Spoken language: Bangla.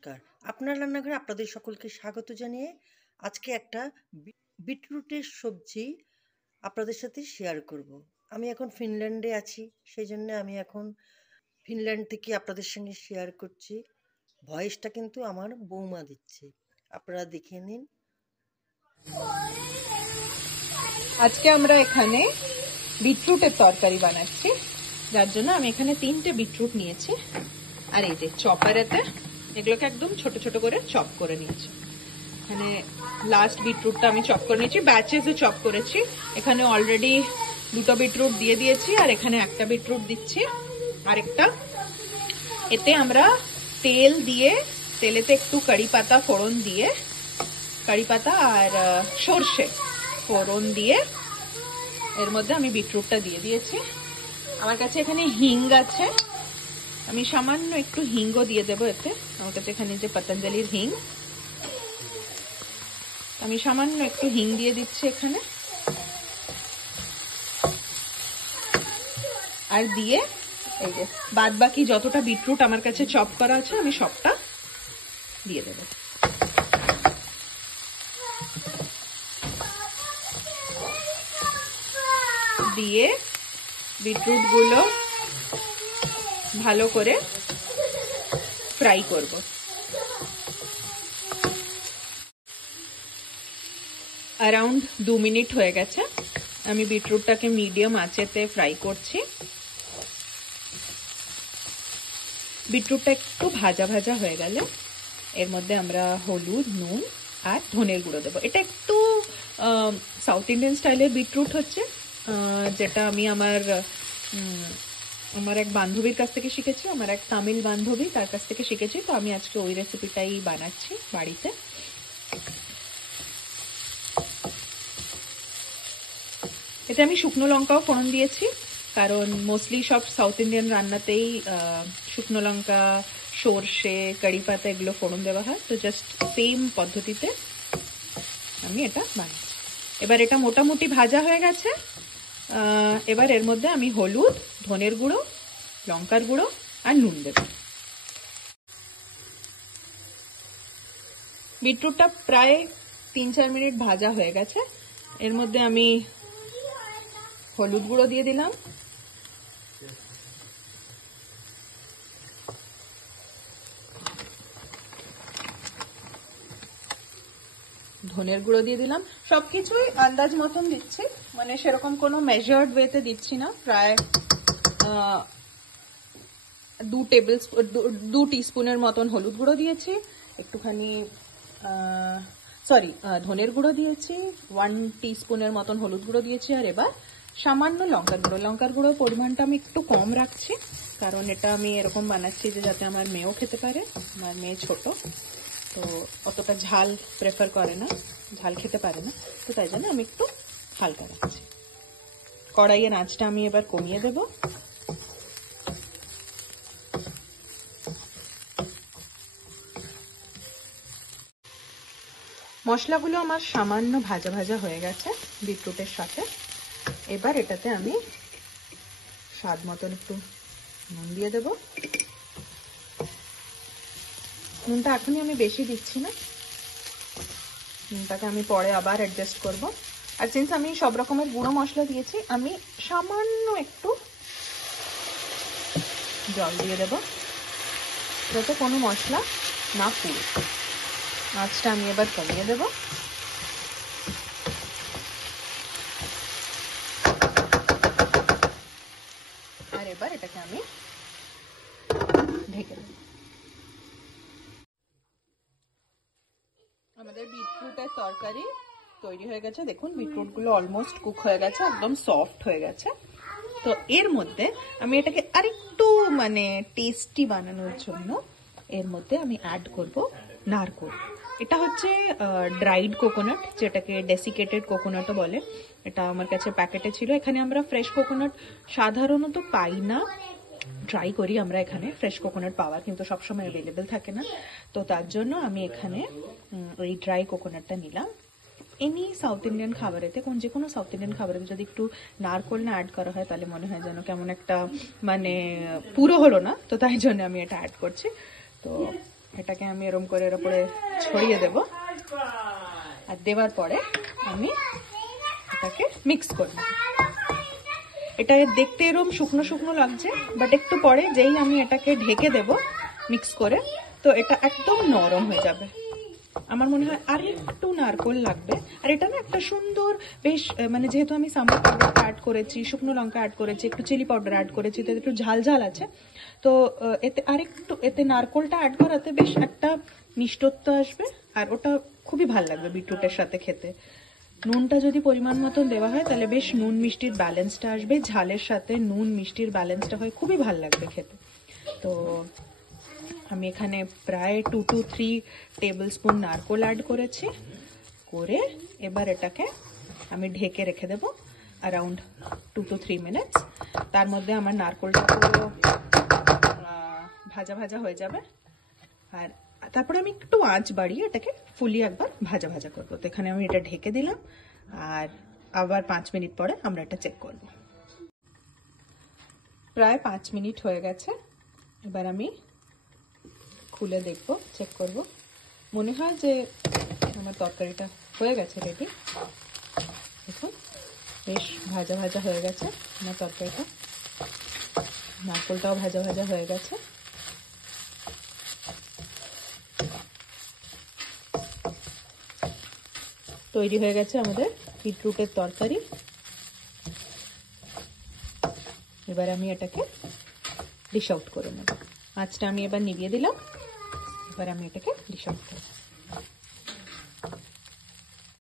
নমস্কার, আপনার রান্নাঘরে আপনাদের সকলকে স্বাগত জানিয়ে আজকে একটা বিটরুটের সবজি আপনাদের সাথে শেয়ার করব। আমি এখন ফিনল্যান্ডে আছি, সেই জন্য আমি এখন ফিনল্যান্ড থেকে আপনাদের সঙ্গে শেয়ার করছি। ভয়েসটা কিন্তু আমার বৌমা দিচ্ছে, আপনারা দেখে নিন। আজকে আমরা এখানে বিটরুটের তরকারি বানাচ্ছি, যার জন্য আমি এখানে 3টে বিটরুট নিয়েছি। আর এই যে চপারেতে এগুলোকে একদম ছোট ছোট করে চপ করে নিয়েছি। এখানে লাস্ট বিটরুটটা আমি চপ করে নিয়েছি, ব্যাচেসে চপ করেছি। এখানে অলরেডি 2টো বিটরুট দিয়ে দিয়েছি, আর এখানে একটা বিটরুট দিচ্ছি। আরেকটা এতে আমরা তেল দিয়ে, তেলেতে একটু কারি পাতা ফোড়ন দিয়ে, কারি পাতা আর সর্ষে ফোড়ন দিয়ে এর মধ্যে আমি বিটরুটটা দিয়ে দিয়েছি। আমার কাছে এখানে হিং আছে, আমি সামান্য একটু হিংও দিয়ে দেবো এতে। আমার কাছে এখানে যে পতঞ্জলির হিং, আমি সামান্য একটু হিং দিয়ে দিচ্ছি এখানে। আর দিয়ে এই যে বাদ বাকি যতটা বিটরুট আমার কাছে চপ করা আছে আমি সবটা দিয়ে দেবো। দিয়ে বিটরুট গুলো ভালো করে ফ্রাই করব। অ্যারাউন্ড 2 মিনিট হয়ে গেছে। আমি বিটরুটটাকে মিডিয়াম আঁচেতে ফ্রাই করছি। বিটরুটটা একটু ভাজা ভাজা হয়ে গেলে এর মধ্যে আমরা হলুদ, নুন আর ধনের গুঁড়ো দেবো। এটা একটু সাউথ ইন্ডিয়ান স্টাইলের বিটরুট হচ্ছে, যেটা আমি আমার এক বান্ধবীর কাছ থেকে শিখেছি, আমার এক তামিল বান্ধবী, তার কাছ থেকে শিখেছি। তো আমি আজকে ওই রেসিপিটাই বানাচ্ছি বাড়িতে। এতে আমি শুকনো লঙ্কাও ফোড়ন দিয়েছি, কারণ মোস্টলি সব সাউথ ইন্ডিয়ান রান্নাতেই শুকনো লঙ্কা, সর্ষে, কারি পাতা এগুলো ফোড়ন দেওয়া হয়। তো জাস্ট সেম পদ্ধতিতে আমি এটা বানাচ্ছি। এবার এটা মোটামুটি ভাজা হয়ে গেছে। এবার এর মধ্যে আমি হলুদ, ধনের গুঁড়ো, লঙ্কার গুঁড়ো আর নুন দেব। বিটরুটটা প্রায় 3-4 মিনিট ভাজা হয়ে গেছে। এর মধ্যে আমি হলুদ গুঁড়ো দিয়ে দিলাম, ধনের গুঁড়ো দিয়ে দিলাম। সবকিছুই আন্দাজ মতন দিচ্ছি, মানে সেরকম কোনো মেজার্ড ওয়েতে দিচ্ছি না। প্রায় 2 টিস্পুনের মতন হলুদ গুঁড়ো দিয়েছি, একটুখানি ধনের গুঁড়ো দিয়েছি, 1 টিস্পুনের মতন হলুদ গুঁড়ো দিয়েছি। আর এবার সামান্য লঙ্কার গুঁড়ো। লঙ্কার গুঁড়োর পরিমাণটা আমি একটু কম রাখছি, কারণ এটা আমি এরকম বানাচ্ছি যে যাতে আমার মেয়েও খেতে পারে। আমার মেয়ে ছোট, তো অতটা ঝাল প্রেফার করে না, ঝাল খেতে পারে না, তো তাই জন্য আমি একটু হালকা রাখছি। কড়াইয়ের আঁচটা আমি এবার কমিয়ে দেব। মশলাগুলো আমার সামান্য ভাজা ভাজা হয়ে গেছে বিটরুটের সাথে। এবার এটাতে আমি স্বাদ মতন একটু নুন দিয়ে দেব। নুনটা এখনই আমি বেশি দিচ্ছি না, নুনটাকে আমি পরে আবার অ্যাডজাস্ট করব। আর সিন্স আমি সব রকমের গুঁড়ো মশলা দিয়েছি, আমি সামান্য একটু জল দিয়ে দেব, যাতে কোনো মশলা না পুড়ে। আঁচটা আমি এবার কমিয়ে দেব। আর এবার এটাকে আমি ঢেকে দেব। আমাদের বিটরুটের তরকারি তৈরি হয়ে গেছে। দেখুন বিটরুট গুলো অলমোস্ট কুক হয়ে গেছে, একদম সফট হয়ে গেছে। তো এর মধ্যে আমি এটাকে আরেকটু মানে টেস্টি বানানোর জন্য এর মধ্যে আমি অ্যাড করব নারকোল। এটা হচ্ছে ড্রাইড কোকোনাট, যেটাকে ডেসিকেটেড কোকোনাটও বলে। এটা আমার কাছে প্যাকেটে ছিল। এখানে আমরা ফ্রেশ কোকোনাট সাধারণত পাই না, ট্রাই করি আমরা এখানে ফ্রেশ কোকোনাট পাওয়ার, কিন্তু সবসময় অ্যাভেলেবেল থাকে না। তো তার জন্য আমি এখানে ওই ড্রাই কোকোনাটটা নিলাম। এনি সাউথ ইন্ডিয়ান খাবারেতে, যে কোনো সাউথ ইন্ডিয়ান খাবারেতে যদি একটু নারকোল না অ্যাড করা হয় তাহলে মনে হয় যেন কেমন একটা মানে পুরো হলো না। তো তাই জন্য আমি এটা অ্যাড করছি। তো এটাকে আমি এরম করে এর উপরে ছড়িয়ে দেব, আর দেওয়ার পরে আমি এটাকে মিক্স করব। এটা দেখতে এরম শুকনো শুকনো লাগছে, বাট একটু পরে যেই আমি এটাকে ঢেকে দেব মিক্স করে, তো এটা একদম নরম হয়ে যাবে। আমার মনে হয় আর একটু নারকোল লাগবে। আর এটা না একটা সুন্দর বেশ, মানে যেহেতু আমি সাম্বার পাউডার অ্যাড করেছি, শুকনো লঙ্কা অ্যাড করেছি, একটু চিলি পাউডার অ্যাড করেছি, তো একটু ঝাল ঝাল আছে, তো এতে আরেকটু এতে নারকোলটা অ্যাড করাতে বেশ একটা মিষ্টত্ব আসবে, আর ওটা খুবই ভালো লাগবে বিটরুটের সাথে খেতে। নুনটা যদি পরিমাণ মতন দেওয়া হয় তাহলে বেশ নুন মিষ্টির ব্যালেন্সটা আসবে, ঝালের সাথে নুন মিষ্টির ব্যালেন্সটা হয়, খুবই ভালো লাগবে খেতে। তো আমি এখানে প্রায় 2 to 3 টেবিল স্পুন নারকোল অ্যাড করেছি, করে এবার এটাকে আমি ঢেকে রেখে দেব অ্যারাউন্ড 2 to 3 মিনিটস। তার মধ্যে আমার নারকোলটা পুরো ভাজা ভাজা হয়ে যাবে, আর তারপরে আমি একটু আঁচ বাড়িয়ে এটাকে ফুলিয়ে একবার ভাজা ভাজা করবো। তো এখানে আমি এটা ঢেকে দিলাম, আর আবার 5 মিনিট পরে আমরা এটা চেক করব। প্রায় 5 মিনিট হয়ে গেছে, এবার আমি খুলে দেখবো, চেক করব। মনে হয় যে আমার তরকারিটা হয়ে গেছে রেডি। দেখুন বেশ ভাজা ভাজা হয়ে গেছে আমার তরকারিটা, নারকোলটাও ভাজা ভাজা হয়ে গেছে। তৈরি হয়ে গেছে আমাদের বিটরুটের তরকারি। এবার আমি এটাকে ডিশ আউট করে নেব। আঁচটা আমি এবার নিভিয়ে দিলাম, এবার আমি এটাকে ডিশ আউট করব।